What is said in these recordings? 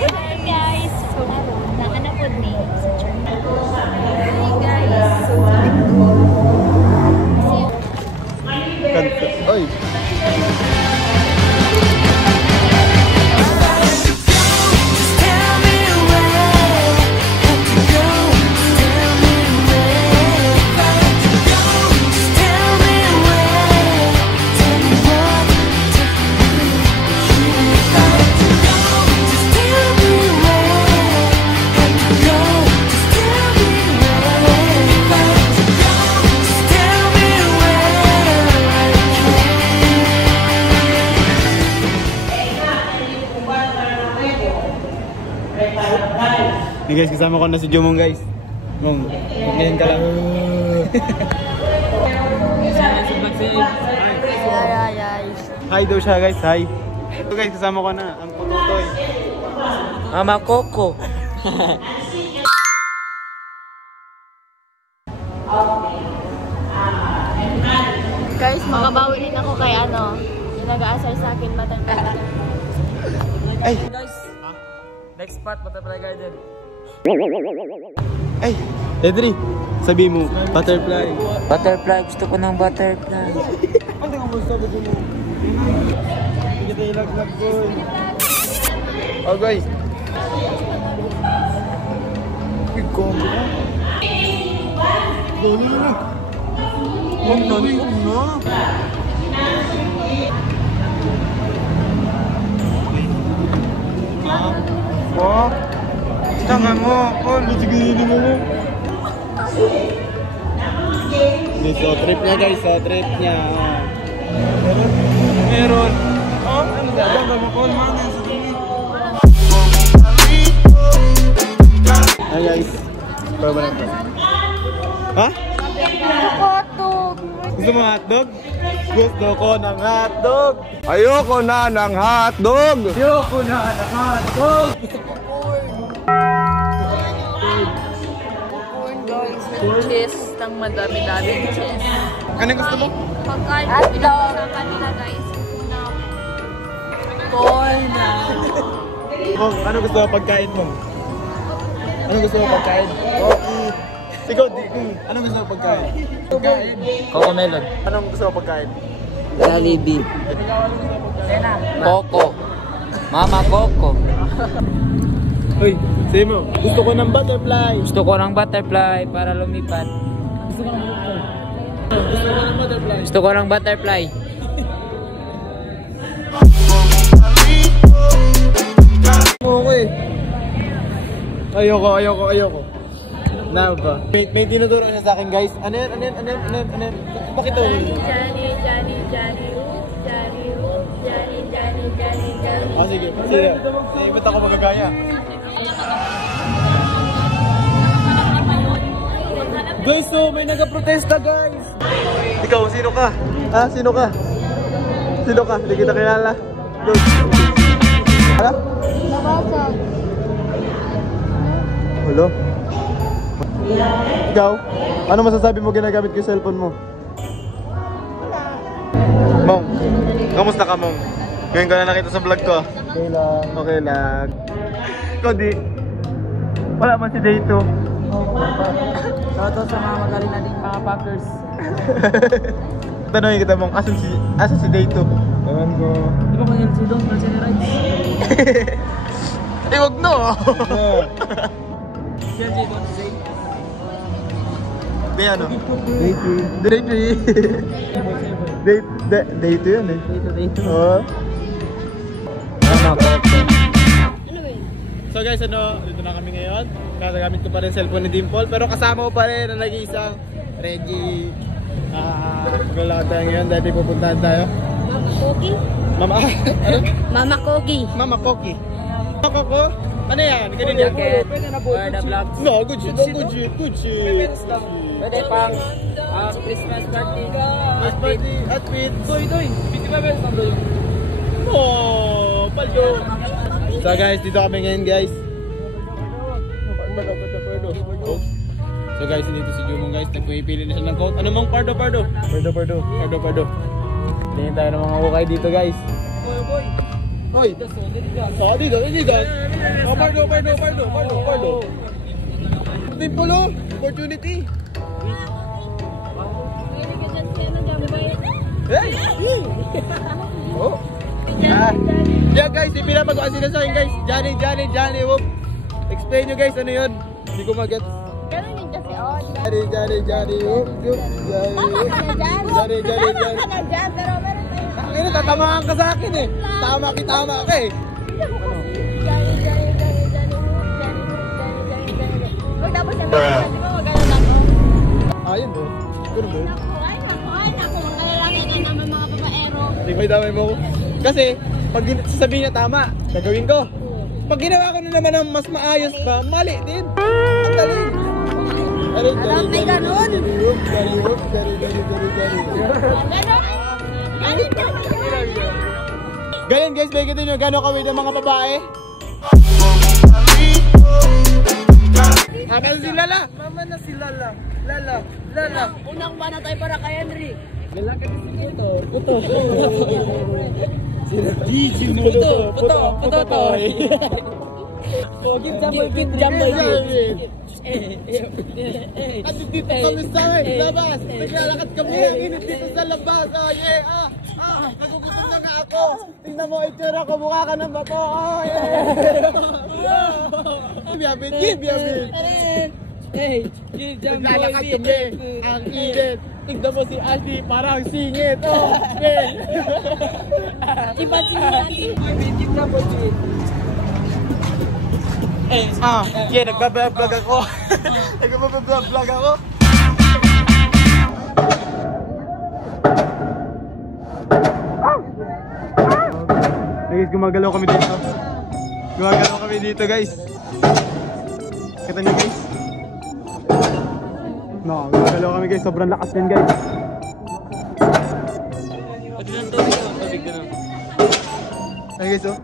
Hi guys! So, nakanapod ni sa church. Hi guys! So, Oy! Hey guys, kasama ko na si Jomong guys. Mong, ngayon ka lang. Hi daw siya guys, hi. Ito guys, kasama ko na ang Pututoy. Mama Coco. guys, makabawi din ako kay ano, yung nag-aasar sa akin matangkad. Ay! Guys, next part, Butterfly Garden. Ay! Edri, sabi mo, butterfly. Butterfly, gusto ko ng butterfly. Ano nga gusto ko dyan mo? Hindi kita ilaglag ko. Oh guys! Ikombo na. Dali na. Huwag na. Wah, tangan mo, Paul. Sigurino mo mo. So trip niya guys, so trip niya. Meron. Oh, ano ba? Ang Paul, man, sa tingin. Hi guys. Baba na. Ha? Hotdog! Gusto mo hotdog? Gusto ko ng hotdog. Ayoko na ng hotdog! Ayoko na ng hotdog. Corn guys, with cheese ng madami-daming cheese. Ano gusto mo? Pagkain ko pinag sa kanila guys. Corn na. Mong, ano gusto mo pagkain mo? Ano gusto mo pagkain? Coffee. Ikaw, di. Ano gusto mo pagkain? Pagkain. Coco Melon. Anong gusto mo pagkain? Jollibee. Coco. Mama Coco. Uy, say mo. Gusto ko ng butterfly. Gusto ko ng butterfly para lumipad. Gusto ko ng butterfly. Gusto ko ng butterfly. Gusto ko ng butterfly. Okay. Ayoko. Na ba? May tinuturo niya sa akin guys. Ano yan? Bakit ito? Johnny. Ah, sige. Ba't ako magagaya? Guys, so may nag-protesta guys. Ikaw, sino ka? Ha? Sino ka? Hindi kita kilala. Hala? Nabasag. Hello? Ikaw? Ano masasabi mo ginagamit ko yung cellphone mo? Mong, kamusta ka Mong? Ngayon ka na nakita sa vlog ko. Okay lang. Ikaw di? Wala man si Day 2. Shoutout sa mga magaling nating mga Packers. Tanongin kita Mong, asan si Day 2? Ewan ko. Di ba mga LC doon? LC rides? Eh, wag no! Si LC doon, si Zay. Day ano? Day 3. Day 3. Day 2 yan eh. Day 2. Oo. Mama Coco. So guys, dito na kami ngayon. Gamit ko pa rin cellphone ni Dimple. Pero kasama ko pa rin ang nag-iisang Reggie. Maglalakad tayo ngayon dahil pupuntahan tayo. Mama Kogi? Mama, ano? Mama Kogi. Mama Koki. Mama Koko? Ano yan? Ganun yan? Pwede na po. For the vlogs. No, good shit. Pwede pang Christmas party. Outfit. Doy. 55 pesos ang doy. Oh, paldo. So guys, dito kami ngayon guys. So guys, dito si Jumong guys. Nagpipili na siya ng coat. Ano mong pardo? Pardo. Tingin tayo ng mga ukay dito guys. Oy! Solid, illegal. Oh, Pardo. Dimple, oh! Opportunity. Hey! Oh! Yeah guys, ipinapagawa sila sa akin guys. Johnny, whoop. Explain nyo guys, ano yun? Hindi ko mag-get. Ganun yun kasi, oh. Johnny, whoop. Tama ka na dyan. Johnny. Tama ka na dyan, pero meron tayo. Ano, tatamaan ka sa akin eh. Tama ka eh. Huwag tapos yung mga di ba magkala ako? Ayun bro. Siguro bro. Ay, naku, magkalalaki na naman mga babaero. Hindi ko damay mo. Kasi, pag sasabihin na tama, gagawin ko. Pag ginawa ko na naman ng mas maayos pa, mali din. Ang dali. Alam, may ganun. Ganyan guys, bakit nyo gano'ng kawin ng mga babae? Mama na si Lala! Mama na si Lala! Lala! Unang ba na tayo para kay Henry? Puto! Give Jamboy. At dito kami sa amin, labas! Naglalakad kami ng init dito sa labas! Oh yeah! Nagugutom na nga ako! Tingnan mo itsura ko, mukha ka ng bato! Oh yeah! Give Yabin! Hey, give Jamboy. Naglalakad kami! Ang init! Tingnan mo si Ashley, parang singit! Oh yeah! Iba si Andy. Give Jamboy. Yeah, nagbablog ako! Nagbablog ako! Guys, gumagalaw kami dito guys. Kita niyo guys. No, gumagalaw kami guys. Sobrang lakas din guys. Pati ng tubig na. Ay guys oh.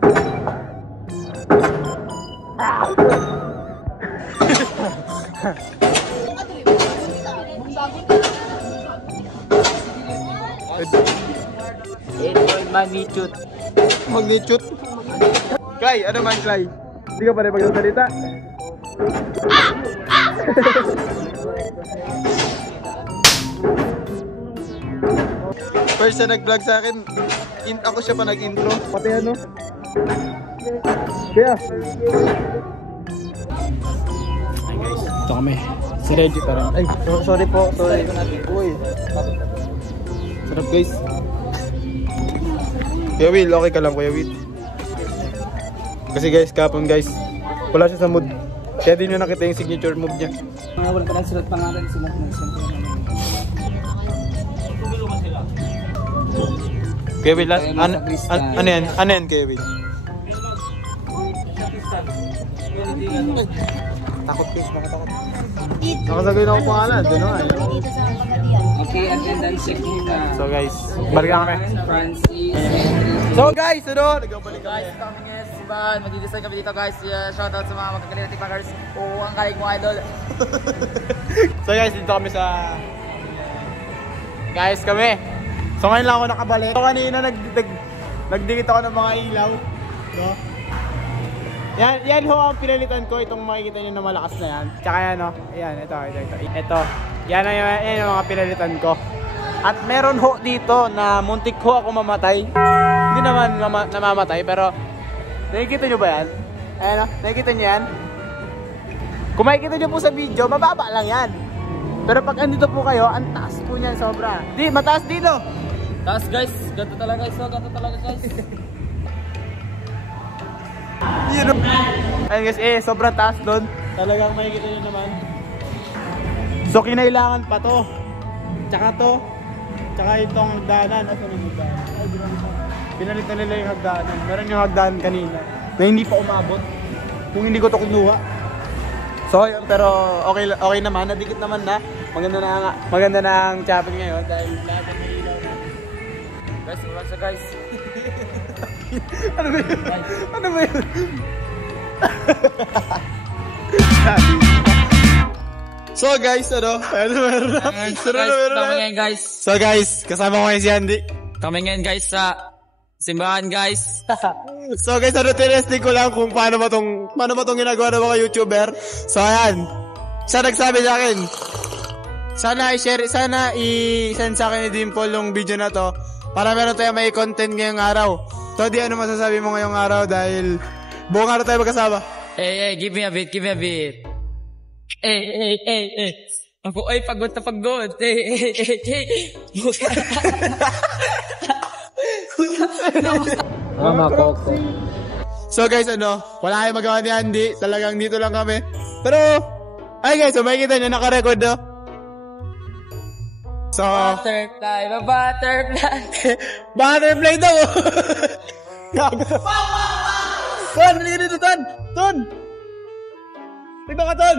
Magnitude. Magnitude. Clay, ano man Clay? Hindi ka pa rin magsasalita. First na nag-vlog sa akin, ako siya pa nag-intro. Pati ano? Kaya. Ito kami. Si Reggie pa rin. Ay, sorry po. Sorry. Uy. Sarap guys. Kuya Will, okay ka lang Kuya Will? Kasi guys, kapon guys, wala siya sa mood. Kaya din nyo nakita yung signature move niya. Mga wala palang sulat pangalan sila. Kuya Will, ano yan? Ano yan Kuya Will? Takot guys, nakatakot. Nakasagay na ako pangalan, doon na nga. Dito sa Pagadian. Okay, attendance check muna. So guys, balik na kami. Francis. So guys, ano? Nagbabalik kami. Guys, kami guys, Iban. Mag-design kami dito guys. Shoutout sa mga magkakalit na tipagers. Oo, ang galing mo idol. So guys, dito kami sa... Guys, kami. So ngayon lang ako nakabalik. So kanina nagdikit ako ng mga ilaw. No? Yan ho ang pinalitan ko, itong makikita nyo na malakas na yan. Tsaka yan o, ayan, ito. Yan ang mga pinalitan ko. At meron ho dito na muntik ho ako mamatay. Hindi naman namamatay, pero nakikita nyo ba yan? Ayan o, nakikita nyo yan? Kung makikita nyo po sa video, mababa lang yan. Pero pag andito po kayo, ang taas po niyan sobra. Di, mataas dito. Taas guys, ganito talaga guys. Ganito talaga guys. You know. Ayun guys, sobrang taas doon. Talagang makikita nyo naman. So kinailangan pa to. Tsaka to. Tsaka itong hagdanan. Asan yung hagdanan? Pinalitan nila yung hagdanan. Meron yung hagdanan kanina na hindi pa umabot kung hindi ko to kinuha. So yun, pero okay naman. Nadikit naman na. Maganda na ang chapel ngayon dahil lahat ng ilaw na. Guys, wala siya guys. Ano ba yun? Ano ba yun? So guys, meron na. Kami ngayon guys. So guys, kasama ko ngayon si Andy. Kami ngayon guys sa Simbahan guys. So guys, ano tinesting ko lang kung paano ba tong ginagawa ng mga YouTuber. So ayan, siya nagsabi sa akin, sana i-send sa akin ni Dimple yung video na to para meron tayo may content ngayong araw. So di, ano masasabi mo ngayong araw dahil buong araw tayo magkasama? Hey, give me a beat. Hey. Ako ay pagod na pagod. Hey. Mama Coco. So guys, wala kayong magawa ni Andy. Talagang dito lang kami. Pero, ay guys, so makikita nyo, naka-record no? So, butterfly daw! Ton, halika dito, Ton! Dito ka, Ton!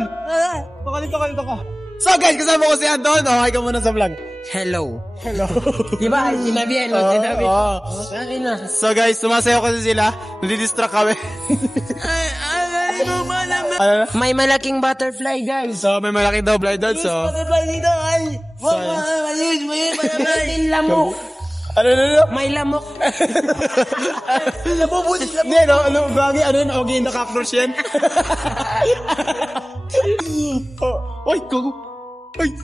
Dito ka. So guys, kasama ko si Anton. Okay ka muna sa vlog. Hello. Diba? Sinabi hello. So guys, sumasayaw kasi sila. Nadidistract kami. May malaking butterfly, guys. So, may malaking daw blind doon. So, Butterfly dito, ay! May lamok. ano? May lamok. Hindi, bagay, okay, naka-crush yan. Oy, kugo. Oy,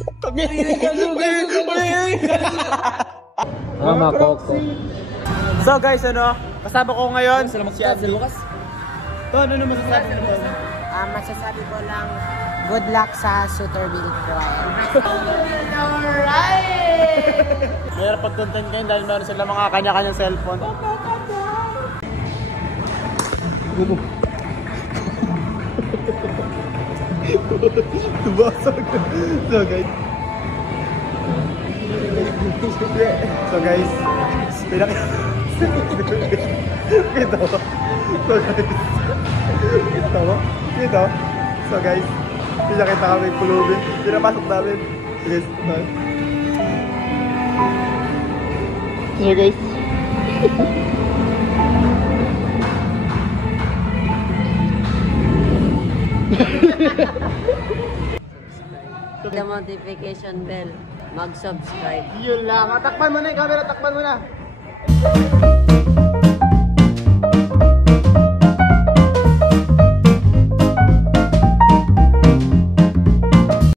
Mama Coco. So guys, kasama ko ngayon si Andy. Ton, ano masasabi mo? Masasabi ko lang, good luck sa Sutterville Choir. Mayroon pag-content ngayon dahil meron sila mga kanya-kanyang cellphone. Basag. So guys, So guys, pinakita kami kulubin. Pinapasok namin. Guys, so guys. The notification bell. Mag-subscribe. Yun lang. Takpan mo na yung camera. Takpan mo na.